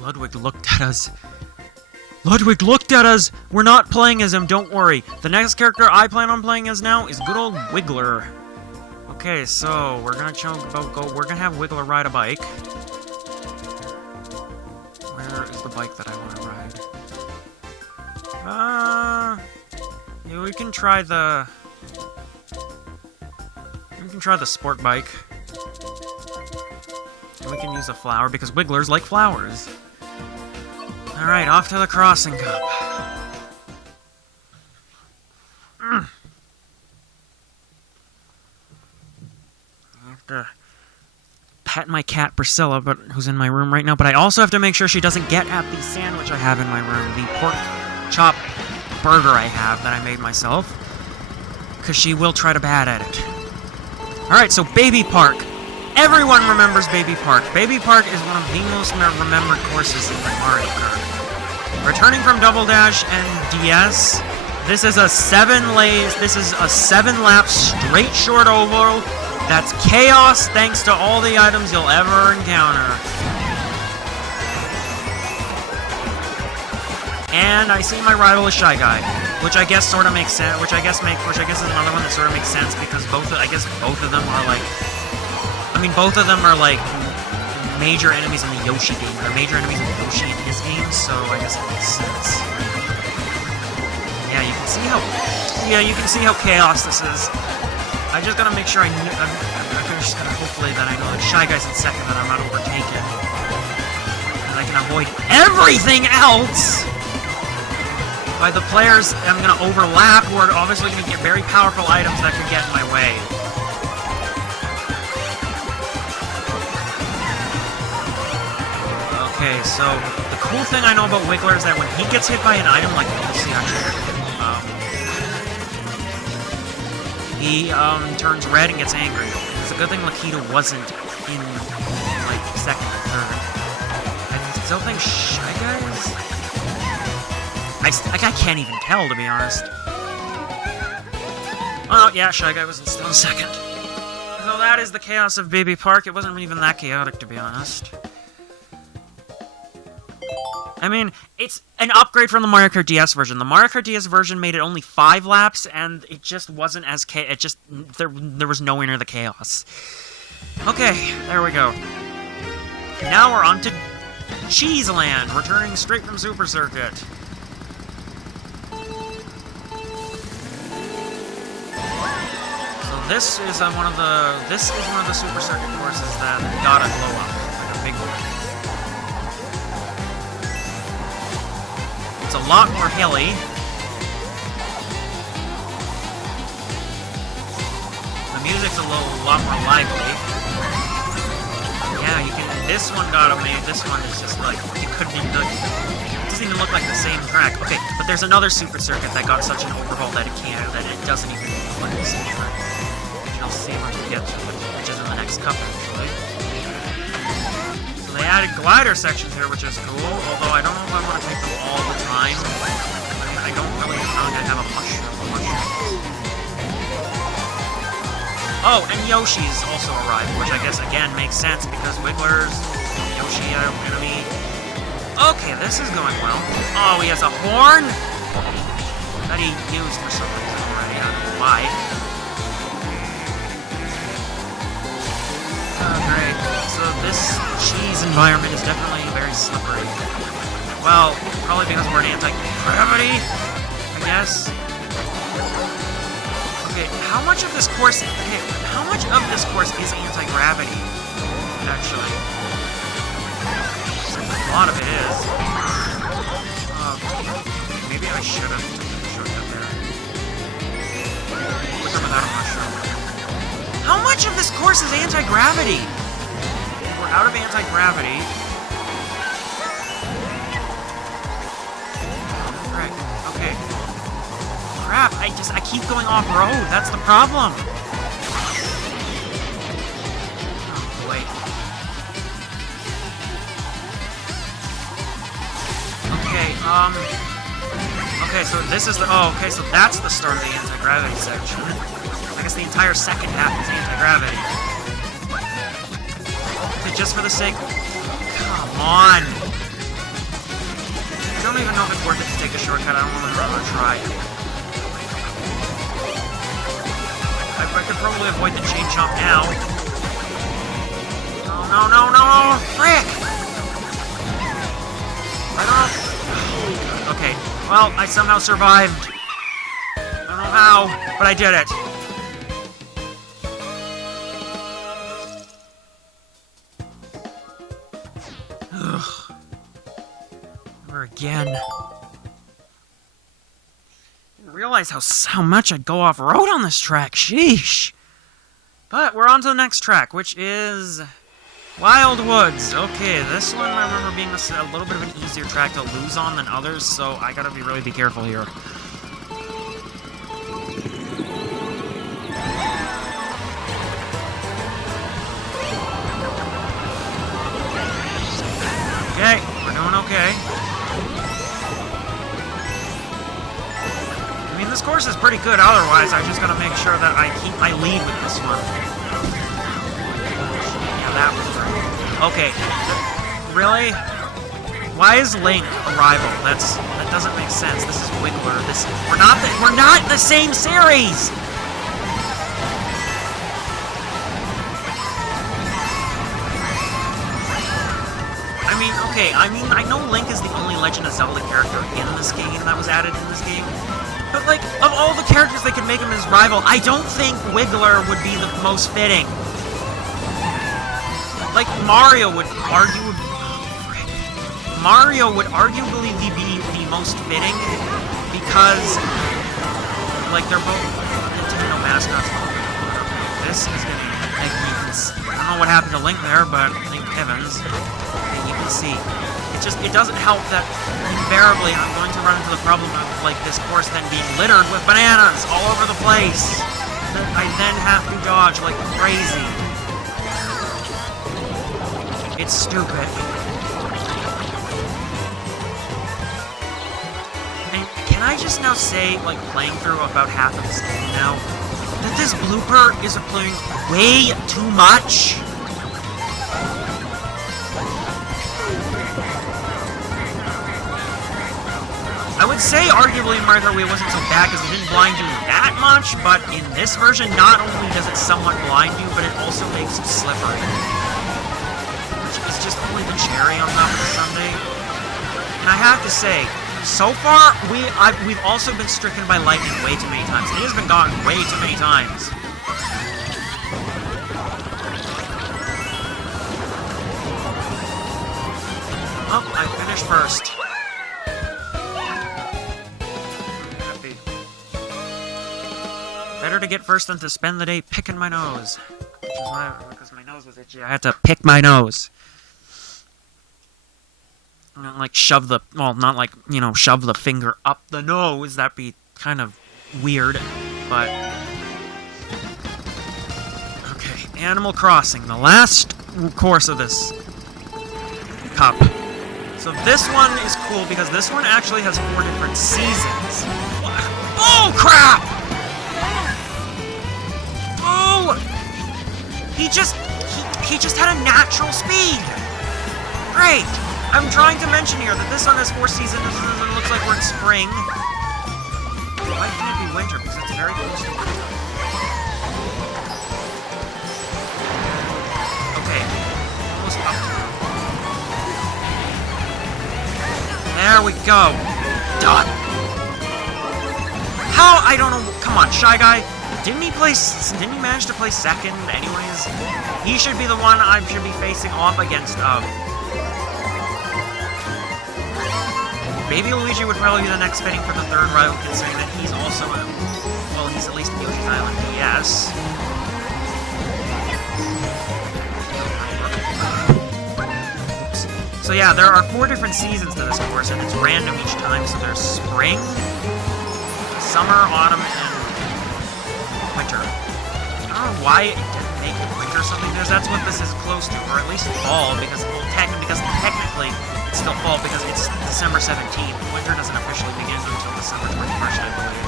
Ludwig looked at us. Ludwig looked at us! We're not playing as him, don't worry. The next character I plan on playing as now is good old Wiggler. Okay, so we're gonna we're gonna have Wiggler ride a bike. Where is the bike that I want to ride? Yeah, we can try the sport bike. And we can use a flower because Wigglers like flowers. Alright, off to the crossing cup. I have to pet my cat Priscilla, who's in my room right now, but I also have to make sure she doesn't get at the sandwich I have in my room, the pork chop burger I have that I made myself, because she will try to bat at it. Alright, so Baby Park. Everyone remembers Baby Park. Baby Park is one of the most remembered courses in Mario Kart. Returning from Double Dash and DS, this is a 7-lap straight short oval that's chaos thanks to all the items you'll ever encounter. And I see my rival is Shy Guy, which I guess sort of makes sense. Which I guess is another one that sort of makes sense because both of them are like. I mean, both of them are like major enemies in the Yoshi game. They're major enemies in Yoshi in his game, so I guess it makes sense. Yeah, you can see how. Yeah, you can see how chaos this is. I just gotta make sure I'm just gonna hopefully that I know that Shy Guy's in second, that I'm not overtaken, and I can avoid everything else. By the players I'm gonna overlap, who are obviously gonna get very powerful items that can get in my way. Okay, so the cool thing I know about Wiggler is that when he gets hit by an item, like you'll see he turns red and gets angry. It's a good thing Lakita wasn't in like second or third. I still think Shy Guys. I can't even tell, to be honest. Oh yeah, Shy Guy was still in second. So that is the chaos of Baby Park. It wasn't even that chaotic, to be honest. I mean, it's an upgrade from the Mario Kart DS version. The Mario Kart DS version made it only 5 laps, and it just wasn't as there was nowhere near the chaos. Okay, there we go. Now we're on to Cheese Land, returning straight from Super Circuit. So this is one of the Super Circuit courses that got a glow up, like a big one. It's a lot more hilly. The music's a lot more lively. Yeah, you can. This one got made. This one is just like it could be. It doesn't even look like the same track. Okay, but there's another Super Circuit that got such an overhaul that it doesn't even look like the same track. I'll see when we get to it, which is in the next cup actually. They added glider sections here, which is cool, although I don't know if I want to take them all the time. I don't really want to have a mushroom. Oh, and Yoshi's also arrived, which I guess, again, makes sense, because Wiggler's Yoshi enemy. Okay, this is going well. Oh, he has a horn that he used for some reason already. I don't know why. Oh, great. So this cheese environment is definitely very slippery. Well, probably because we're in anti-gravity, I guess. Okay, how much of this course is anti-gravity, actually? A lot of it is. Maybe I should have taken a shortcut there. Quicker without a mushroom. How much of this course is anti-gravity? We're out of anti-gravity. Right, okay. Crap, I keep going off-road, that's the problem. Oh, boy. Okay, so this is okay, so that's the start of the anti-gravity section. I guess the entire second half is anti-gravity. Okay, just for the sake... Come on! don't even know if it's worth it to take a shortcut. I don't want to try. I could probably avoid the chain chomp now. No! Frick! I don't know. Okay, well, I somehow survived. I don't know how, but I did it. Ugh. Never again. Didn't realize how much I'd go off-road on this track. Sheesh. But we're on to the next track, which is Wild Woods. Okay, this one I remember being a little bit of an easier track to lose on than others, so I gotta really be careful here. Okay, we're doing okay. I mean, this course is pretty good otherwise. I just gotta make sure that I keep my lead with this one. Yeah, that was great. Okay. Really? Why is Link a rival? That doesn't make sense. This is Wiggler. We're not the same series! I know Link is the only Legend of Zelda character in this game that was added in this game, but, like, of all the characters they could make him his rival, I don't think Wiggler would be the most fitting. Like, Mario would arguably be the most fitting, because, like, they're both Nintendo mascots. This is getting, like, you can see. I don't know what happened to Link there, but thank heavens. You can see. It doesn't help that invariably I'm going to run into the problem of, like, this course then being littered with bananas all over the place. That I then have to dodge like crazy. It's stupid. And can I just now say, like, playing through about half of this game now, that this blooper is playing way too much? I would say, arguably, Mario Kart Wii wasn't so bad because it didn't blind you that much, but in this version, not only does it somewhat blind you, but it also makes you slippery. Which is just only the cherry on top of the sundae. And I have to say, so far, we've also been stricken by lightning way too many times. It has been gone way too many times. Oh, I finished first. Better to get first than to spend the day picking my nose. Which is why, because my nose was itchy, I had to pick my nose. Not like shove the, well, not like, you know, shove the finger up the nose. That'd be kind of weird, but... Okay, Animal Crossing, the last course of this cup. So this one is cool because this one actually has 4 different seasons. Oh, crap! He just had a natural speed! Great! I'm trying to mention here that this one has 4 seasons, and it looks like we're in spring. Why can't it be winter? Because it's very close to winter. Okay. Almost up to it. There we go. Done. How? I don't know. Come on, Shy Guy. Didn't he manage to play second anyways? He should be the one I should be facing off against of. Maybe Luigi would probably be the next fitting for the third rival, considering that he's also well, he's at least Yoshi's Island DS. So yeah, there are 4 different seasons to this course, and it's random each time. So there's spring, summer, autumn, and winter. I don't know why it didn't make it winter or something, because that's what this is close to, or at least fall, because, well, technically it's still fall because it's December 17th. Winter doesn't officially begin until December 21st, I believe.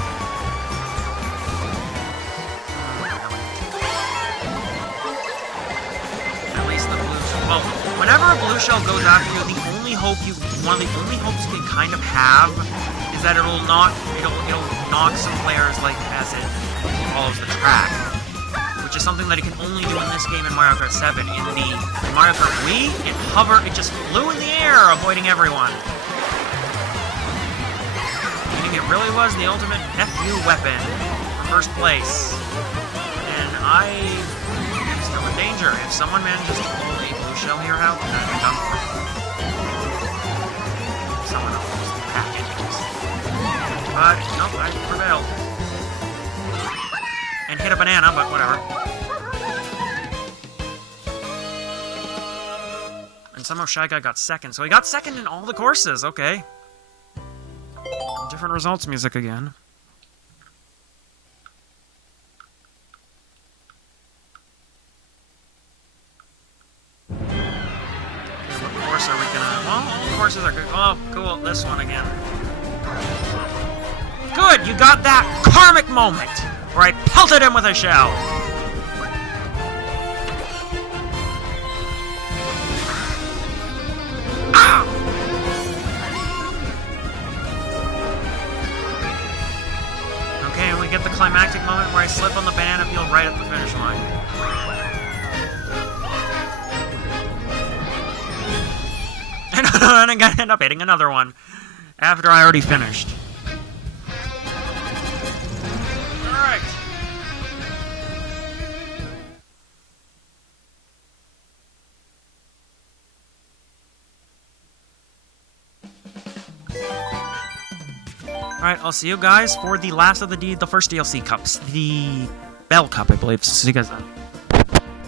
At least place the blue shell. Well, whenever a blue shell goes after you, one of the only hopes you can kind of have is that it'll knock some players like as it follows the track, which is something that it can only do in this game in Mario Kart 7. In Mario Kart Wii, it just flew in the air, avoiding everyone. Meaning it really was the ultimate FU weapon for first place. And I'm still in danger. If someone manages to pull a blue shell here out, then I'm done for. Someone else packages. But nope, I prevailed. And hit a banana, but whatever. And somehow Shy Guy got second. So he got second in all the courses, okay. Different results music again. What course are we gonna... Well, all the courses are good. Oh, cool, this one again. Good, you got that karmic moment where I pelted him with a shell. Ow! Okay, and we get the climactic moment where I slip on the banana peel right at the finish line. And I'm gonna end up hitting another one after I already finished. Alright. Alright, I'll see you guys for the last of the first DLC cups. The Bell Cup, I believe. So see you guys then.